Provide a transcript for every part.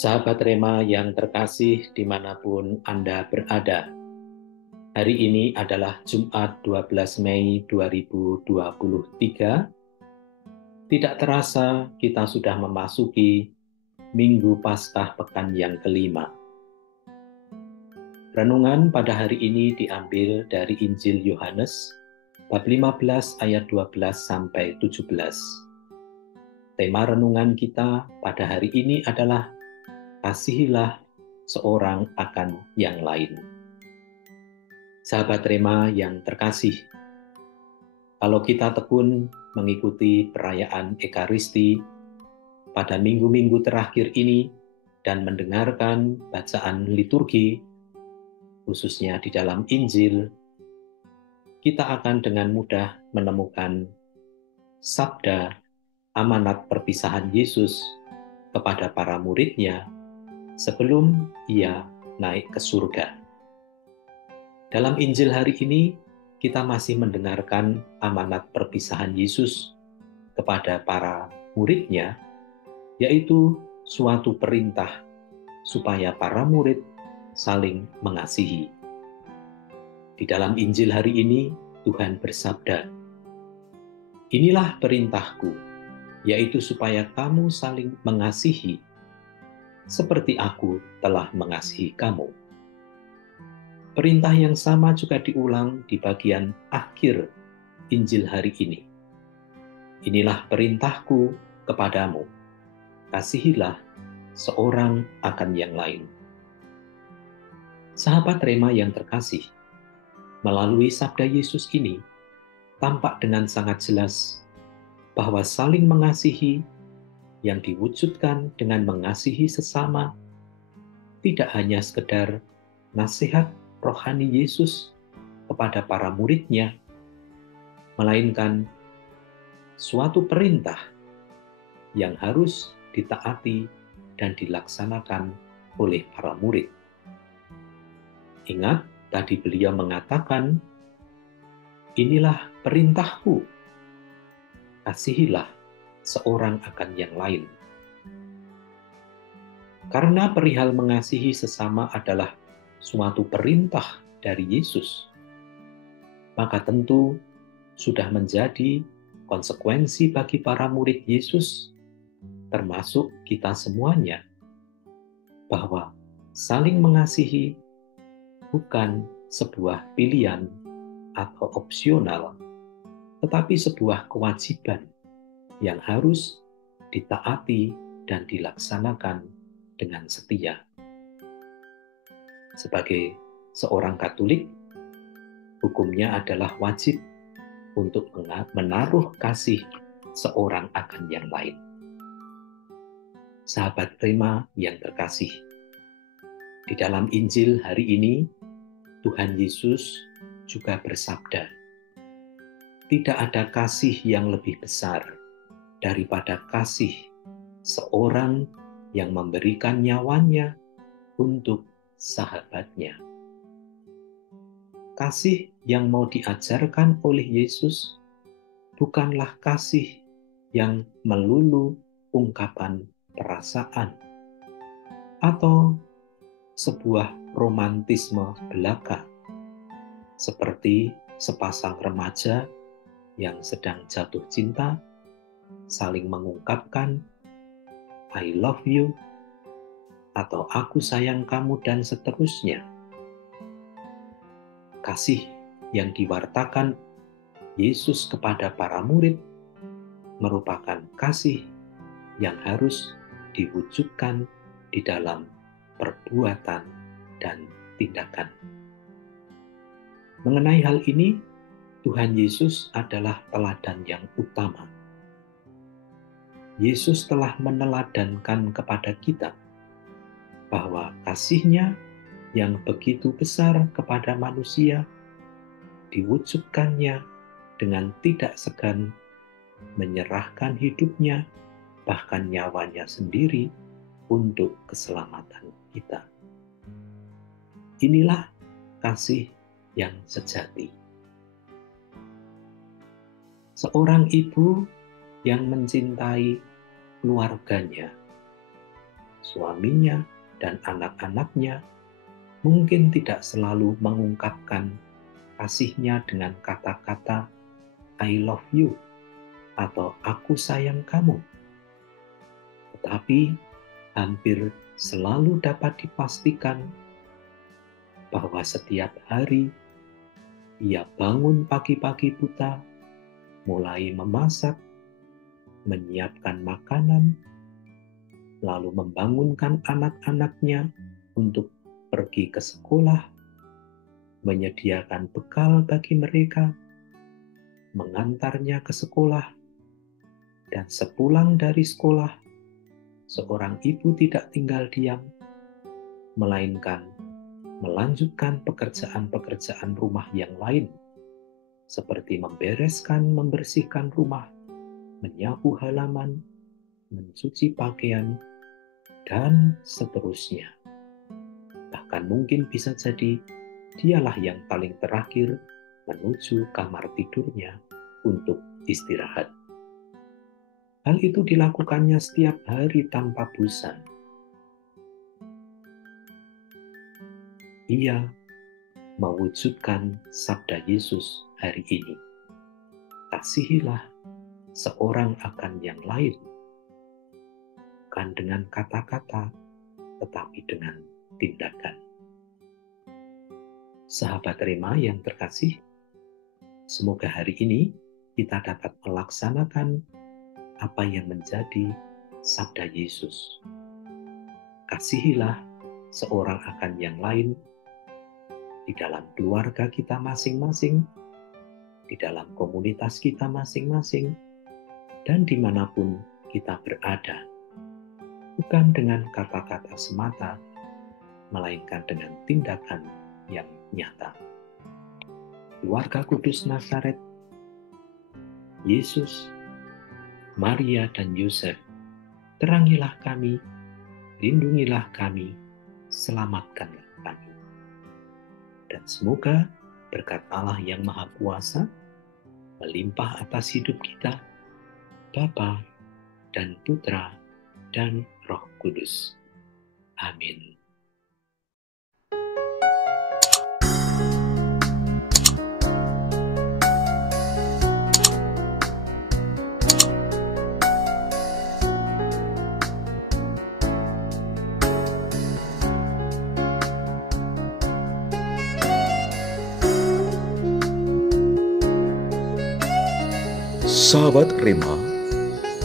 Sahabat Rema yang terkasih dimanapun Anda berada, hari ini adalah Jumat 12 Mei 2023. Tidak terasa kita sudah memasuki Minggu Paskah pekan yang kelima. Renungan pada hari ini diambil dari Injil Yohanes, bab 15 ayat 12 sampai 17. Tema renungan kita pada hari ini adalah kasihilah seorang akan yang lain. Sahabat Rema yang terkasih, kalau kita tekun mengikuti perayaan Ekaristi pada minggu-minggu terakhir ini dan mendengarkan bacaan liturgi, khususnya di dalam Injil, kita akan dengan mudah menemukan sabda amanat perpisahan Yesus kepada para murid-Nya sebelum Ia naik ke surga. Dalam Injil hari ini, kita masih mendengarkan amanat perpisahan Yesus kepada para murid-Nya, yaitu suatu perintah supaya para murid saling mengasihi. Di dalam Injil hari ini, Tuhan bersabda, "Inilah perintahku, yaitu supaya kamu saling mengasihi, seperti aku telah mengasihi kamu." Perintah yang sama juga diulang di bagian akhir Injil hari ini. "Inilah perintahku kepadamu, kasihilah seorang akan yang lain." Sahabat Rema yang terkasih, melalui sabda Yesus ini, tampak dengan sangat jelas bahwa saling mengasihi yang diwujudkan dengan mengasihi sesama tidak hanya sekedar nasihat rohani Yesus kepada para murid-Nya, melainkan suatu perintah yang harus ditaati dan dilaksanakan oleh para murid. Ingat, tadi beliau mengatakan, "Inilah perintahku, kasihilah seorang akan yang lain." Karena perihal mengasihi sesama adalah suatu perintah dari Yesus, maka tentu sudah menjadi konsekuensi bagi para murid Yesus, termasuk kita semuanya, bahwa saling mengasihi bukan sebuah pilihan atau opsional, tetapi sebuah kewajiban yang harus ditaati dan dilaksanakan dengan setia. Sebagai seorang Katolik, hukumnya adalah wajib untuk menaruh kasih seorang akan yang lain. Sahabat Rema yang terkasih, di dalam Injil hari ini, Tuhan Yesus juga bersabda, "Tidak ada kasih yang lebih besar daripada kasih seorang yang memberikan nyawanya untuk sahabatnya." Kasih yang mau diajarkan oleh Yesus bukanlah kasih yang melulu ungkapan perasaan atau sebuah romantisme belaka, seperti sepasang remaja yang sedang jatuh cinta, saling mengungkapkan "I love you" atau "aku sayang kamu" dan seterusnya. Kasih yang diwartakan Yesus kepada para murid merupakan kasih yang harus diwujudkan di dalam perbuatan dan tindakan. Mengenai hal ini, Tuhan Yesus adalah teladan yang utama. Yesus telah meneladankan kepada kita bahwa kasih-Nya yang begitu besar kepada manusia diwujudkannya dengan tidak segan menyerahkan hidupnya, bahkan nyawanya sendiri, untuk keselamatan kita. Inilah kasih yang sejati. Seorang ibu yang mencintai keluarganya suaminya, dan anak-anaknya mungkin tidak selalu mengungkapkan kasihnya dengan kata-kata "I love you" atau "aku sayang kamu". Tetapi hampir selalu dapat dipastikan bahwa setiap hari ia bangun pagi-pagi buta, mulai memasak, menyiapkan makanan, lalu membangunkan anak-anaknya untuk pergi ke sekolah, menyediakan bekal bagi mereka, mengantarnya ke sekolah, dan sepulang dari sekolah, seorang ibu tidak tinggal diam, melainkan melanjutkan pekerjaan-pekerjaan rumah yang lain, seperti membersihkan rumah, menyapu halaman, mencuci pakaian, dan seterusnya. Bahkan mungkin bisa jadi dialah yang paling terakhir menuju kamar tidurnya untuk istirahat. Hal itu dilakukannya setiap hari tanpa bosan. Ia mewujudkan sabda Yesus hari ini. Kasihilah seorang akan yang lain, bukan dengan kata-kata, tetapi dengan tindakan. Sahabat Rema yang terkasih, semoga hari ini kita dapat melaksanakan apa yang menjadi sabda Yesus. Kasihilah seorang akan yang lain di dalam keluarga kita masing-masing, di dalam komunitas kita masing-masing, dan dimanapun kita berada. Bukan dengan kata-kata semata, melainkan dengan tindakan yang nyata. Keluarga Kudus Nazaret, Yesus, Maria, dan Yosef, terangilah kami, lindungilah kami, selamatkanlah kami. Dan semoga berkat Allah yang Maha Kuasa melimpah atas hidup kita, Bapa dan Putra dan Roh Kudus. Amin. Sahabat Rema,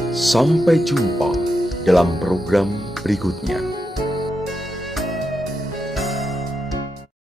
sampai jumpa dalam program berikutnya.